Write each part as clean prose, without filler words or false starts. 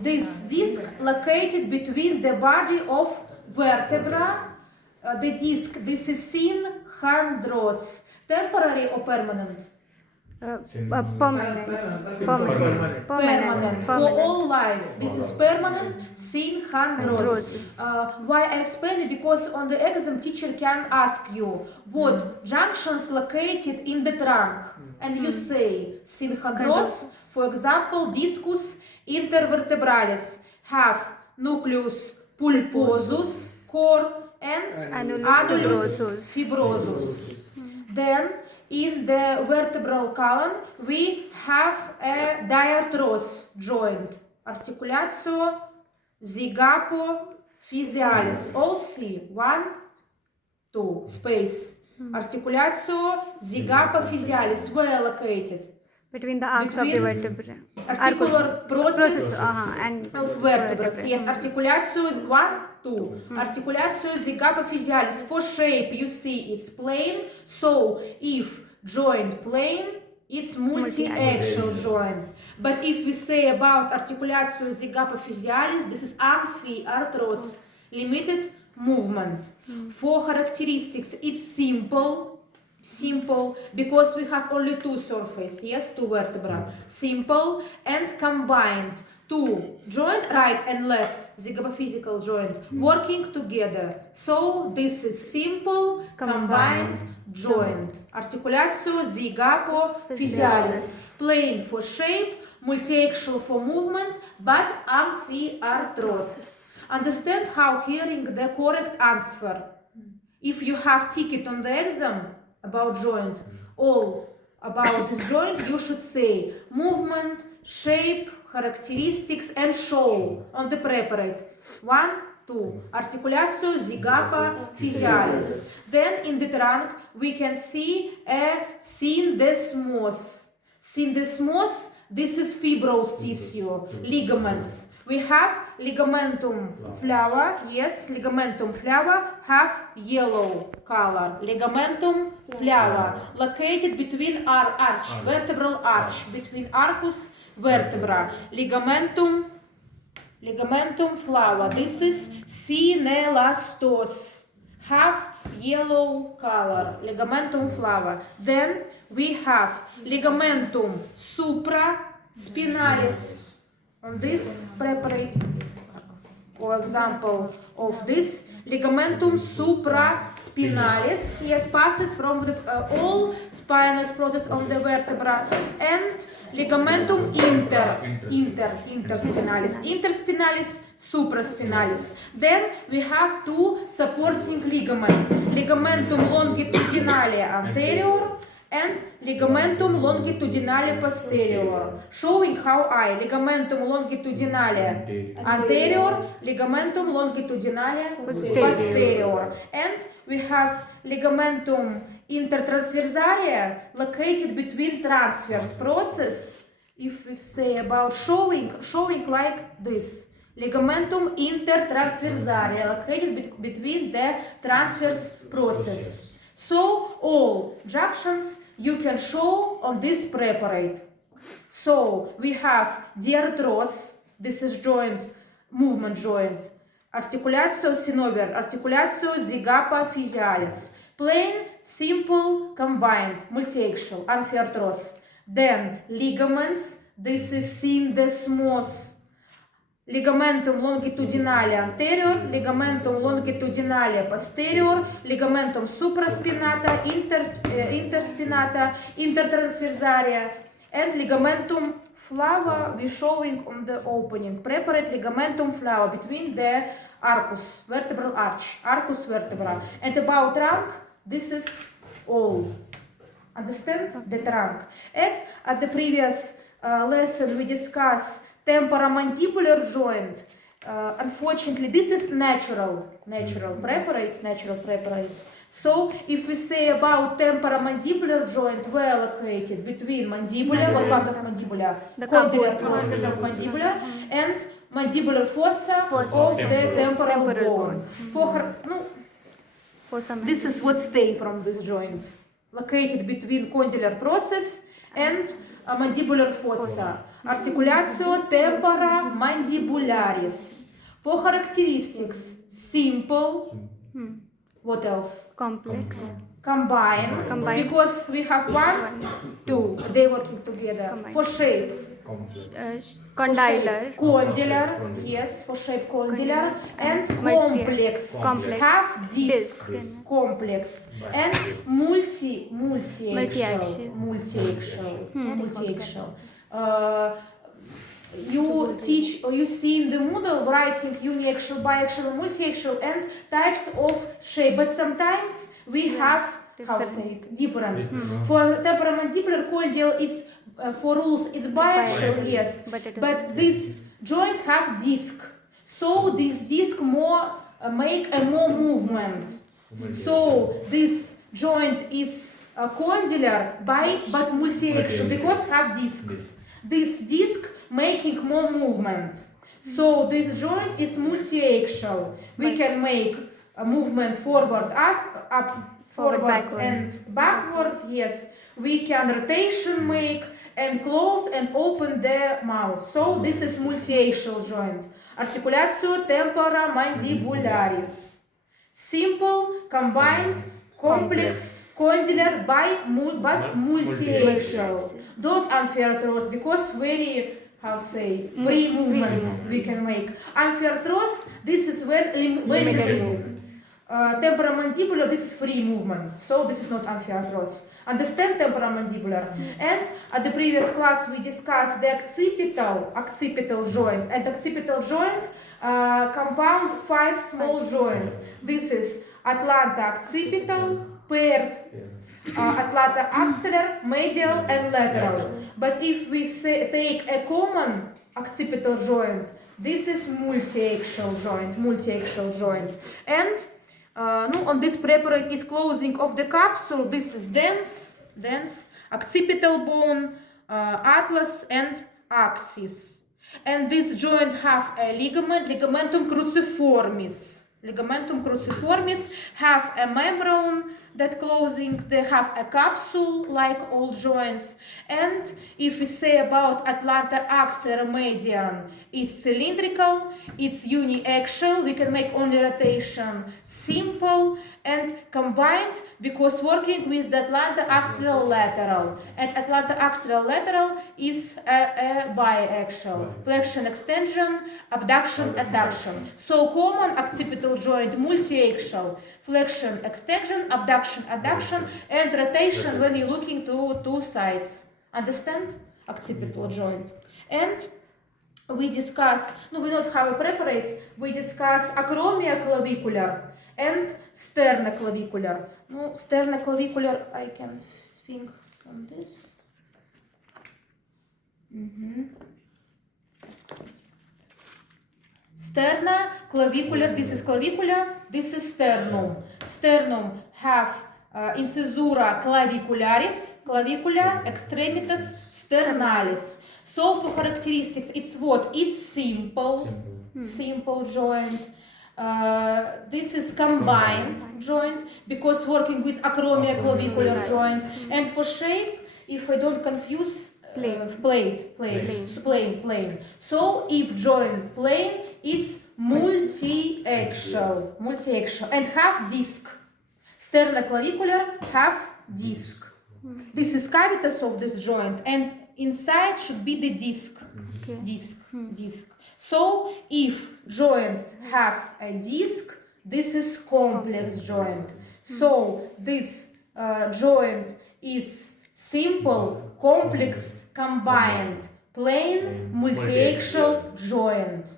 This disc located between the body of vertebra. The disc, this is synchondros. Temporary or permanent? Permanent. For all life. This is permanent synchondros. Why I explain it? Because on the exam teacher can ask you what junctions located in the trunk, and you say synchondros. For example, discus intervertebralis have nucleus pulposus, core, and annulus fibrosus. Then in the vertebral column we have a diarthros joint, articulatio zygapophysealis. All see 1, 2 space. Articulatio zygapophysealis where located? Between the arcs of the vertebrae. Articular process and of vertebrae. Yes, articulatio is 1, 2. Articulatio zygapophysealis. For shape, you see it's plane. So if joint plane, it's multi-axial joint. But if we say about articulatio zygapophysealis, this is amphiarthros, limited movement. For characteristics, it's simple because we have only 2 surfaces, yes, 2 vertebrae. Simple and combined. 2 joint, right and left, zygapophysical joint, working together. So this is simple combined joint. Articulatio zygapophysealis. Plane for shape, multi-axial for movement, but amphiarthros. Understand how hearing the correct answer. If you have ticket on the exam about joint, all about this joint, you should say movement, shape, characteristics, and show on the preparate. 1, 2. Articulatio zygapophysealis. Then in the trunk we can see a syndesmos. Syndesmos, this is fibrous tissue, ligaments. We have ligamentum flava. Yes, ligamentum flava have yellow color. Ligamentum flava, located between our arch, vertebral arch, between arcus vertebra. Ligamentum flava. This is synelastos. Have yellow color. Ligamentum flava. Then we have ligamentum supraspinalis. On this preparate, for example, of this ligamentum supraspinalis, yes, passes from the all spinous process of the vertebra, and ligamentum interspinalis, supraspinalis. Then we have 2 supporting ligaments, ligamentum longitudinale anterior and ligamentum longitudinale posterior, showing how ligamentum longitudinale anterior, ligamentum longitudinale posterior. And we have ligamentum intertransversaria located between transverse process. If we say about showing like this, ligamentum intertransversaria located between the transverse process. So all junctions you can show on this preparate. So we have diarthros, this is joint, movement joint, articulatio synovial, articulatio zygapophysealis, plain, simple, combined, multi-axial, amphiarthros. Then ligaments, this is syndesmos, ligamentum longitudinale anterior, ligamentum longitudinale posterior, ligamentum supraspinata, interspinata, intertransversaria, and ligamentum flava we showing on the opening. Preparate ligamentum flava between the arcus, vertebral arch, arcus vertebra. And about trunk, this is all. Understand? The trunk. And at the previous lesson we discussed temporomandibular joint. Unfortunately, this is natural preparates. So, if we say about temporomandibular joint, where located between mandibula, what part of mandibula? The condylar process of mandibula, and mandibular fossa of the temporal bone. This is what stay from this joint, located between condylar process and mandibular fossa. Articulatio temporomandibular. mandibularis. For characteristics, simple. What else? Complex. Combined. Combined. Because we have one, two. They working together. Combined. For shape. Condylar. Condylar, yes, for shape condylar, and complex, Complex. half disc, Disc. complex, and multi-axial. You teach, or you see in the Moodle writing uniaxial, biaxial, multi-axial, and types of shape, but sometimes we have, how say it, different. For temporomandibular condylar, it's for rules, it's biaxial, yes, but this joint have disc, so this disc more make a more movement. So this joint is condylar but multi-axial because have disc. This disc making more movement. So this joint is multi-axial. We can make a movement forward, up, forward, backward. and backward. Yes, we can rotation make and close and open the mouth. So this is multi-axial joint. Articulatio temporomandibularis. Simple, combined, complex, condylar, but multi-axial. Don't amphiarthros because very, how say, free movement we can make. Amphiarthros, this is when very limited. Temporomandibular, this is free movement, so this is not amphiarthros. Understand temporomandibular? And at the previous class we discussed the occipital joint, and occipital joint compound 5 small joint. This is Atlanta occipital, paired Atlanta axillary, medial and lateral. But if we take a common occipital joint, this is multi-axial joint. And on this preparate is closing of the capsule. This is dense, occipital bone, atlas and axis. And this joint have a ligament, ligamentum cruciformis. Ligamentum cruciformis have a membrane that closing, they have a capsule like all joints. And if we say about Atlanta axillary median, it's cylindrical, it's uniaxial, we can make only rotation, simple and combined because working with the Atlanta axillary lateral. And Atlanta axillary lateral is a biaxial, flexion, extension, abduction, adduction. So common occipital joint, multi-axial, flexion, extension, abduction, adduction, and rotation when you're looking to two sides. Understand? Occipital joint. And we discuss, no, we don't have a preparates, we discuss acromioclavicular and sternoclavicular. No, sternoclavicular, I can think on this. Sternoclavicular, this is clavicular, this is sternum. Sternum have incisura clavicularis, clavicula, extremitas sternalis. So for characteristics, it's what? It's simple joint. This is combined joint because working with acromioclavicular joint. And for shape, if I don't confuse, plane. So if joint plane, it's multi-axial, and have disc. Sternoclavicular have disc. This is cavitas of this joint, and inside should be the disc. Disc. So if joint have a disc, this is complex joint. So this joint is simple, complex, combined, plain, multi-axial joint.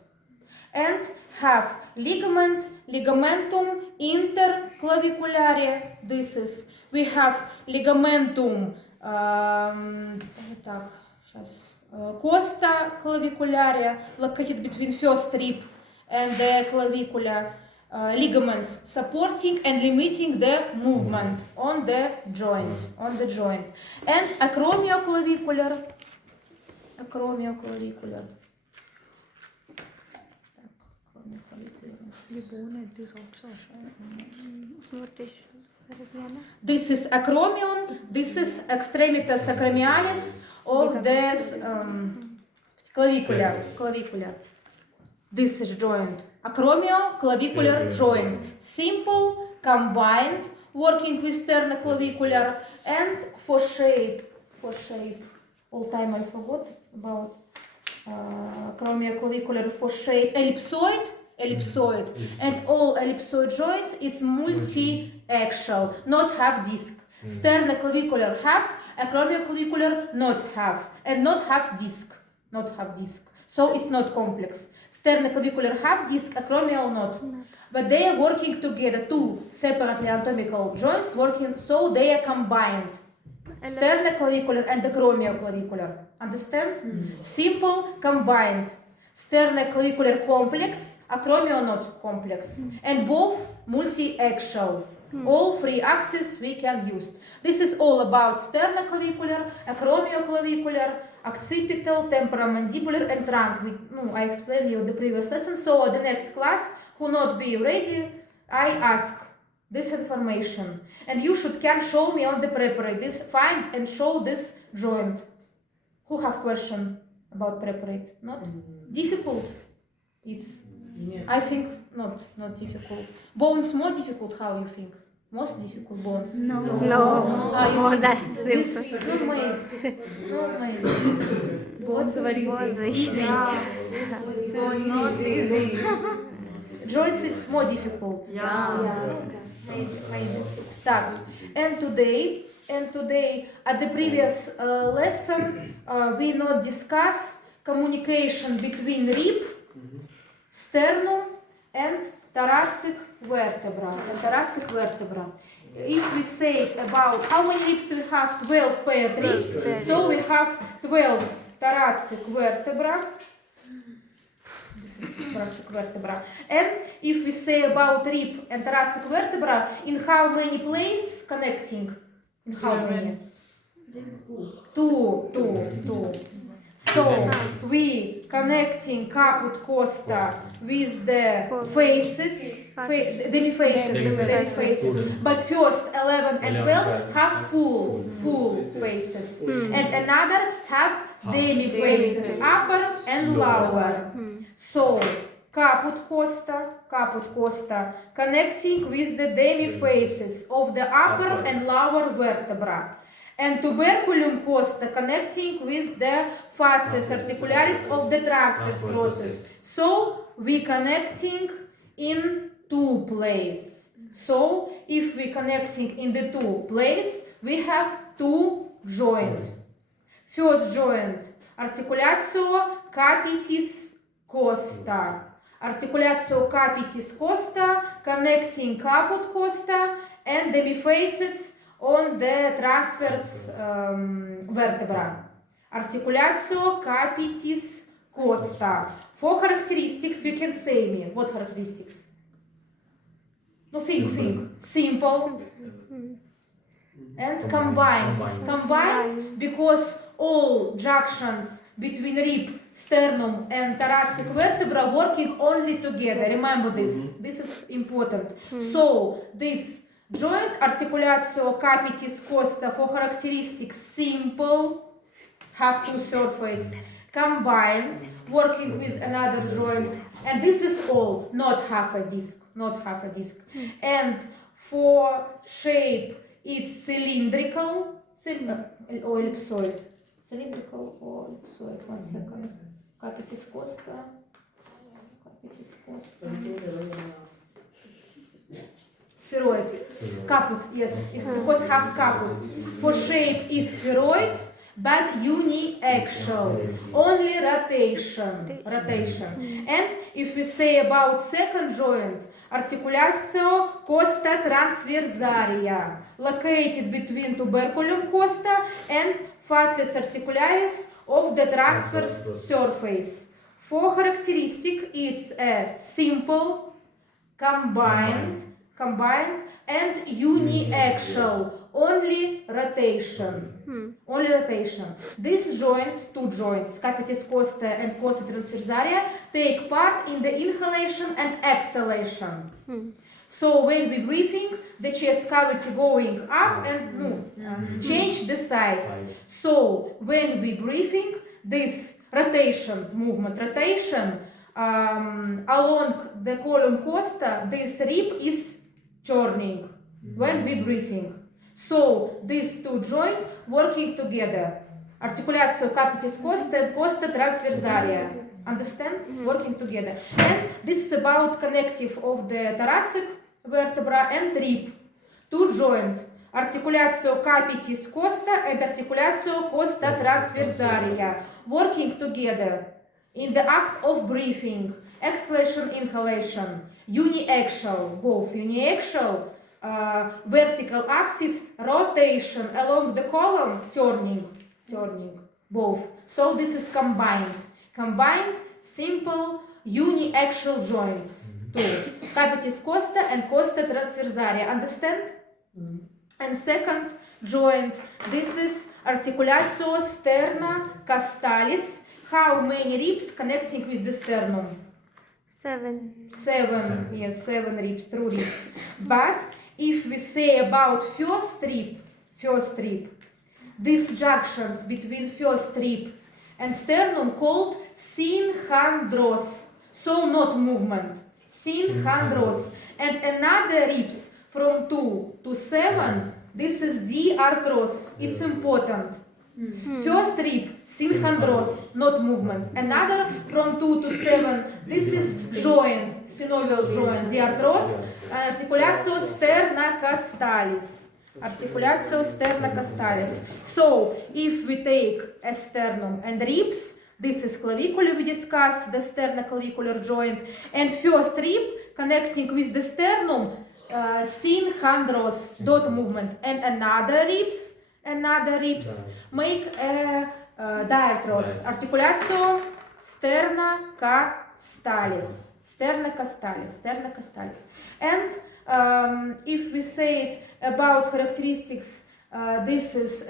And have ligament, ligamentum interclaviculare. This is, we have ligamentum costa claviculare, located between first rib and the clavicula. Ligaments supporting and limiting the movement on the joint, and acromioclavicular. This is acromion, this is extremitas acromialis of the clavicula. This is joint. Acromioclavicular joint. Simple, combined, working with sternoclavicular, and for shape, all time I forgot about acromioclavicular for shape, ellipsoid, and all ellipsoid joints, it's multi-axial, not half disc. Sternoclavicular half, acromioclavicular not half, and not half disc. So it's not complex. Sternoclavicular half disc, acromial not. But they are working together, two separately anatomical joints working, so they are combined. Sternoclavicular and acromioclavicular. Understand? Simple, combined. Sternoclavicular complex, acromial not complex. And both multi-axial. All three axes we can use. This is all about sternoclavicular, acromioclavicular, occipital, temporomandibular, and trunk. I explained you the previous lesson. So the next class, who not be ready, I ask this information. And you can show me on the preparate this, find and show this joint. Who have question about preparate? Not difficult? It's, I think, not difficult. Bones more difficult, how you think? Most difficult bones? No. Ah, That this bones are easy. Not easy. joints it's more difficult. Maybe. Так. And today at the previous lesson we not discuss communication between rib, sternum and thoracic vertebra. If we say about how many ribs we have, 12 paired ribs, so we have 12 thoracic vertebra. This is thoracic vertebra. And if we say about rib and thoracic vertebra, in how many places connecting? In how many? Two. So we connecting caput costa with the faces, demi-faces. But first 11 and 12 have full faces, and another have demi-faces, upper and lower. So caput costa connecting with the demi-faces of the upper and lower vertebra. And tuberculum costa connecting with the facies articularis of the transverse process. So we connecting in two places. So if we connecting in the two places, we have two joints. First joint, articulatio capitis costa. Articulatio capitis costa connecting caput costa and demi-faces on the transverse vertebra. Articulatio capitis costa. For characteristics, you can say me. What characteristics? No, think. Simple. And combined because all junctions between rib, sternum and thoracic vertebra working only together. Remember this. This is important. So this joint articulatio capitis costa for characteristics simple, have two surfaces, combined, working with another joints, and this is all, not half a disc. And for shape, it's cylindrical or ellipsoid. Cylindrical or ellipsoid. 1 second. Capitis costa. Spheroid. Caput, yes, because have caput. For shape is spheroid, but uniaxial. Only rotation. And if we say about second joint, articulatio costa transversaria, located between tuberculum costa and facies articularis of the transverse surface. For characteristic, it's a simple, combined and uniaxial, only rotation. These joints, two joints, capitis costa and costa transversaria, take part in the inhalation and exhalation. So when we breathing, the chest cavity going up and change the size. So when we breathing, this rotation along the column costa, this rib is turning when we breathing. So these two joints working together. Articulatio capitis costa and costa transversalia. Understand? Working together. And this is about connective of the thoracic vertebra and rib. Two joint. Articulatio capitis costa and articulatio costa transversalia. Working together in the act of breathing. Exhalation, inhalation. Uniaxial, both. Uniaxial, vertical axis, rotation along the column, turning, both. So this is combined simple uniaxial joints. Two. Capitis costa and costa transversalia. Understand? And second joint, this is articulatio sterna castalis. How many ribs connecting with the sternum? 7. Yes, 7 ribs, true ribs. But if we say about first rib, these junctions between first rib and sternum called synhondros. So not movement, synhondros. And another ribs from 2 to 7, this is diarthros. It's important. First rib, synhondros, not movement. Another from 2 to 7, this is joint, synovial joint, diarthros, articulatio sterna castalis. Articulatio sterna castalis. So, if we take a sternum and ribs, this is clavicular, we discuss the sternoclavicular joint, and first rib connecting with the sternum, synhondros, dot movement, and another ribs make a diarthros, articulatio sterna castalis. And if we say it about characteristics, this is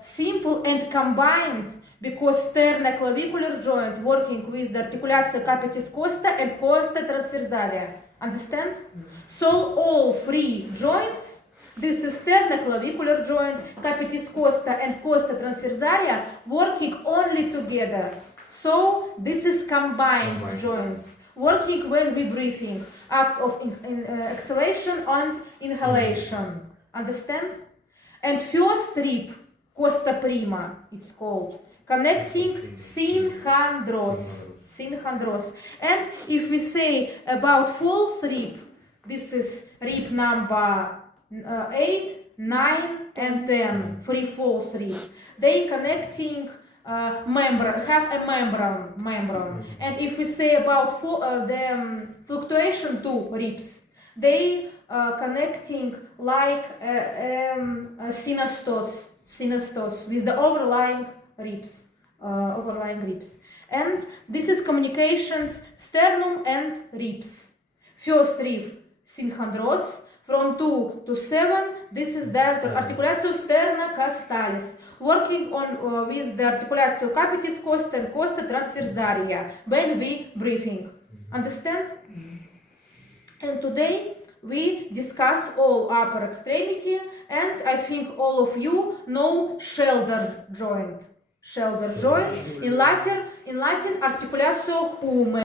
simple and combined because sternoclavicular joint working with the articulatio capitis costa and costa transversalia. Understand? So all 3 joints, this is sternoclavicular joint, capitis costa and costa transversalia, working only together. So this is combined joints, working when we breathing, act of exhalation and inhalation. Understand? And first rib, costa prima, it's called, connecting synhondros. And if we say about false rib, this is rib number 8, 9, and 10, 3 false rib. They connecting membrane, have a membrane. And if we say about the fluctuation 2 ribs, they connecting like a synostos with the overlying ribs. And this is communications sternum and ribs. First rib, synhondros, from 2 to 7, this is the articulatio sterna castalis, working on with the articulatio capitis costa and costa transversalia when we breathing. Understand? And today we discuss all upper extremity, and I think all of you know shoulder joint. In Latin articulatio hume.